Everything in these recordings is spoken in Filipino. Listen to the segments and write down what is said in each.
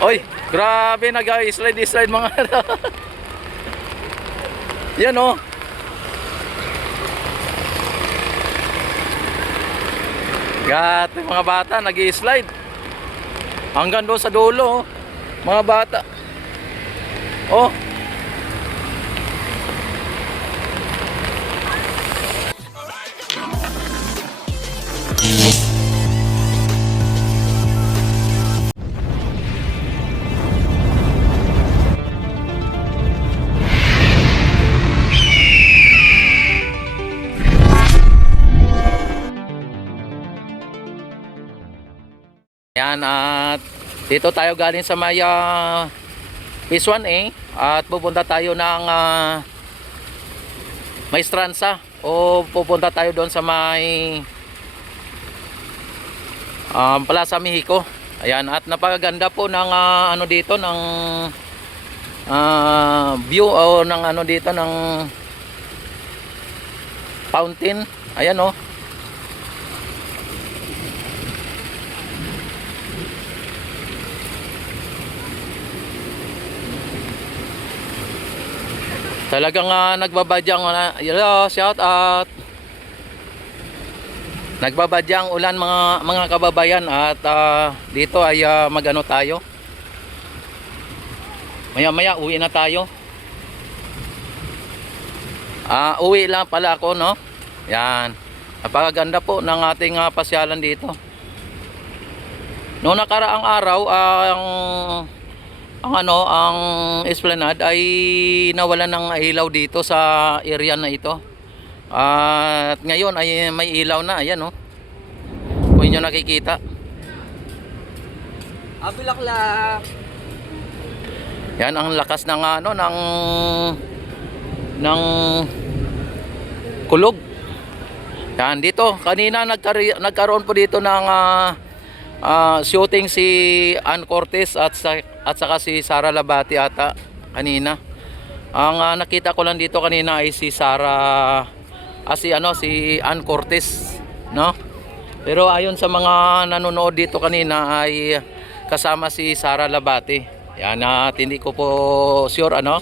Oy, grabe nag-slide mga ano. Yan oh. Gat, mga bata nag-slide. Hanggang doon sa dulo, oh. Mga bata. Oh. Ayan, at dito tayo galing sa may Phase 1A at pupunta tayo ng Maestranza o pupunta tayo doon sa may Plaza Mexico. Ayan, at napakaganda po ng ano dito ng view o ng ano dito ng fountain. Ayan oh. Talagang nagbabadyang hello, shout out. Nagbabadyang ulan mga kababayan at dito ay magano tayo. Maya uwi na tayo. Uwi lang pala ako, no? Yan. Napakaganda po ng ating pasyalan dito. Noong nakaraang araw ang Esplanade ay nawalan ng ilaw dito sa area na ito. At ngayon ay may ilaw na, ayan oh. Kung inyo nakikita. Bulaklak. Yan ang lakas ng ano ng kulog. Yan dito, kanina nagkaroon po dito ng shooting si Ann Cortez at saka si Sara Labati ata kanina. Ang nakita ko lang dito kanina ay si si Ann Cortez, no? Pero ayon sa mga nanonood dito kanina ay kasama si Sara Labati. Yan at hindi ko po sure ano.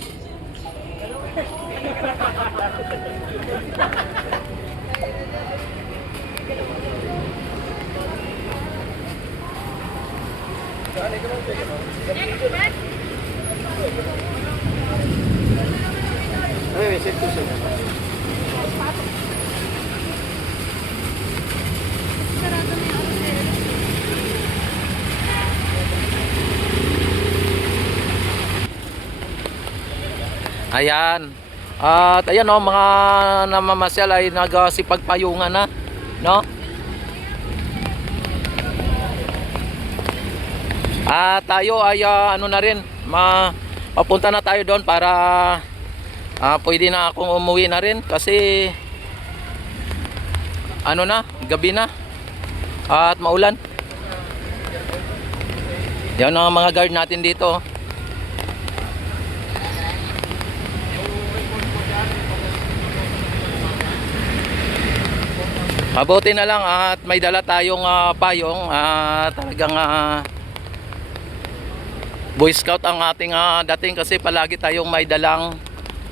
Ayan. At ayan oh, mga namamasyal ay nagsipagpayungan na, no? Tayo ay ano na rin, papunta na tayo doon para pwede na akong umuwi na rin kasi ano na, gabi na at maulan. Yan ang mga guard natin dito. Mabuti na lang at may dala tayong payong at talagang Boy Scout ang ating dating kasi palagi tayong may dalang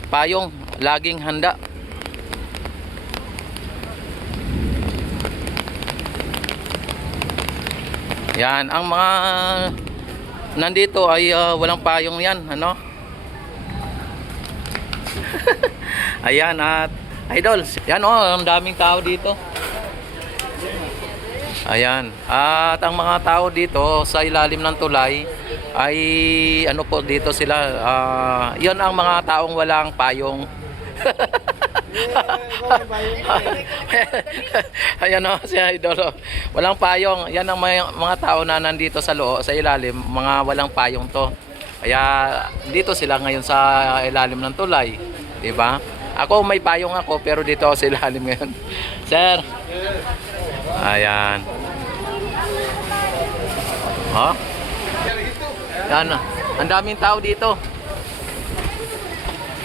payong, laging handa. Yan, ang mga nandito ay walang payong yan, ano? Ayan at idol, yan oh, ang daming tao dito. Ayan, at ang mga tao dito sa ilalim ng tulay ay ano po dito sila, yon ang mga taong walang payong. Ayan o, si idol, walang payong. Yan ang mga tao na nandito sa loob, sa ilalim, mga walang payong to. Kaya dito sila ngayon sa ilalim ng tulay, di ba? Ako may payong ako pero dito ako sa ilalim ngayon. Sir. Ayan. Oh. Yan. Ang daming tao dito.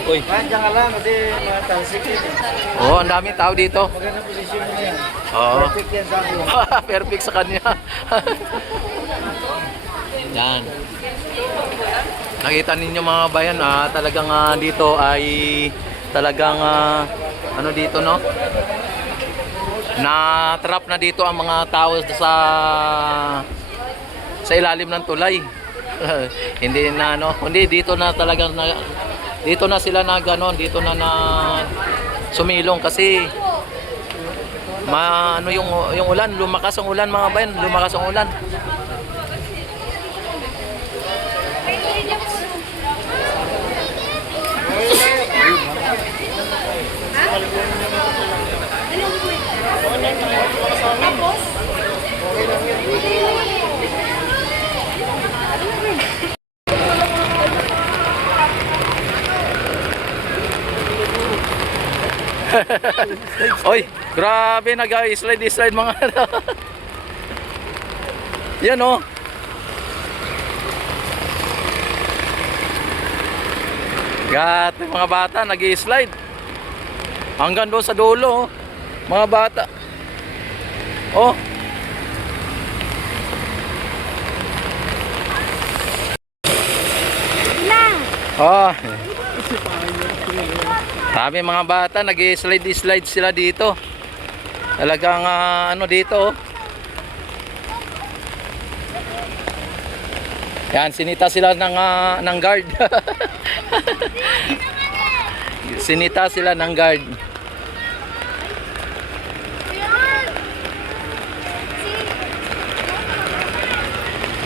Uy. Diyan ka lang kasi mga talsik yun. Oh, ang daming tao dito. Maganda posisyon mo yan. Oo. Perfect yan sa akin. Perfect sa kanya. Yan. Nakita ninyo mga bayan, talagang dito ay talagang ano dito, no? Na-trap na dito ang mga tao sa ilalim ng tulay. Hindi na hindi dito na talagang dito na sila dito na sumilong kasi yung ulan, lumakas ang ulan mga bayan, lumakas ang ulan. Oy, grabe nag-slide mga Yan oh. Gat, mga bata nag-slide. Hanggang doon sa dulo, oh. Mga bata. Oh. Oh. Sabi mga bata, nag-slide sila dito. Talagang dito. Oh. Yan, sinita sila ng guard. Sinita sila ng guard.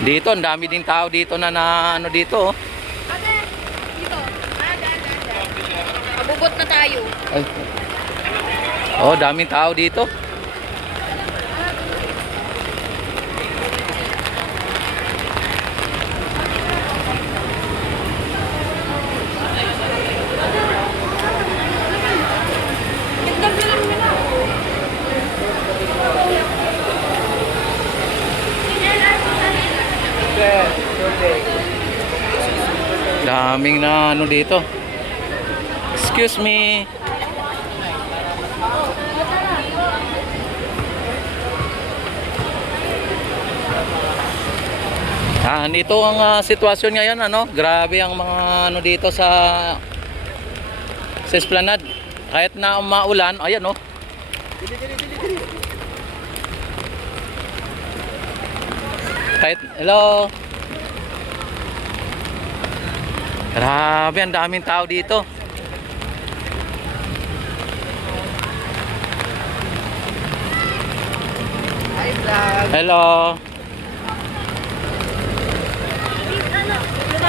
Dito, ang dami din tao dito na dito. Oh. Abubot na tayo. Ay. Oh, daming tao dito. Daming na dito. Excuse me. Ito ang sitwasyon ngayon, grabe ang mga dito sa Esplanade. Kahit na maulan, ayan oh. Hello. Grabe, ang daming tao dito. Hello.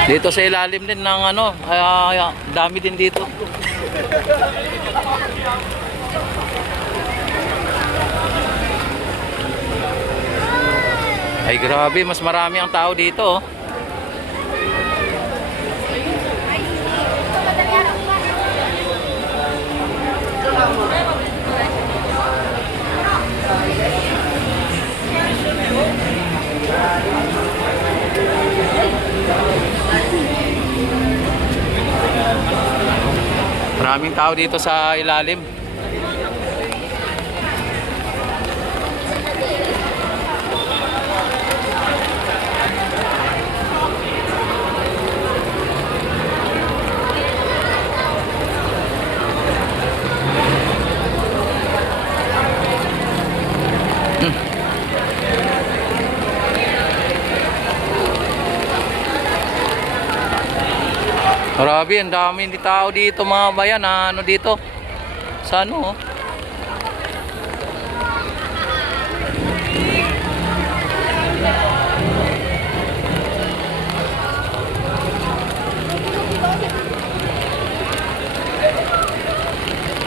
Dito sa ilalim din ng dami din dito. Ay grabe, mas marami ang tao dito. Oh. Maraming tao dito sa ilalim. Grabe, ang dami ng tao dito mga bayan. Dito? Sa oh?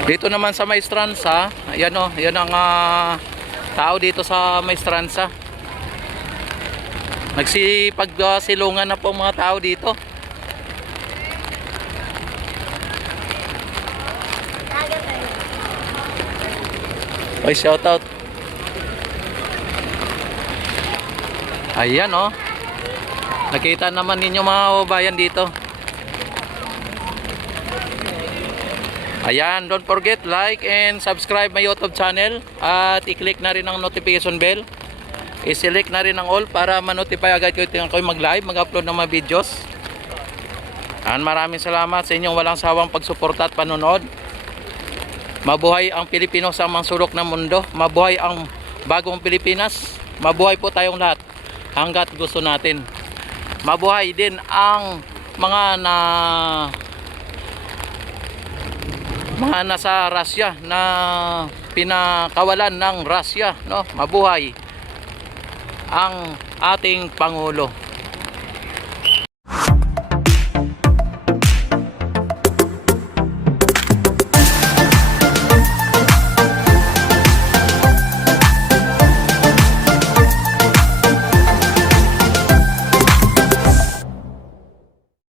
Dito naman sa Maestranza, ayan oh, yan ang tao dito sa Maestranza. Nagsipagsilungan na po mga tao dito. Oy, shout out. Ayan oh. Nakita naman ninyo mga bayan dito. Ayan, don't forget like and subscribe my YouTube channel at i-click na rin ang notification bell. I-select na rin ang all para ma-notify agad kayo tingnan ko mag-live, mag-upload ng mga videos. Maraming salamat sa inyong walang sawang pagsuporta at panonood. Mabuhay ang Pilipino sa mga sulok ng mundo. Mabuhay ang bagong Pilipinas. Mabuhay po tayong lahat hanggat gusto natin. Mabuhay din ang mga nasa Russia na pinakawalan ng Russia, no? Mabuhay ang ating Pangulo.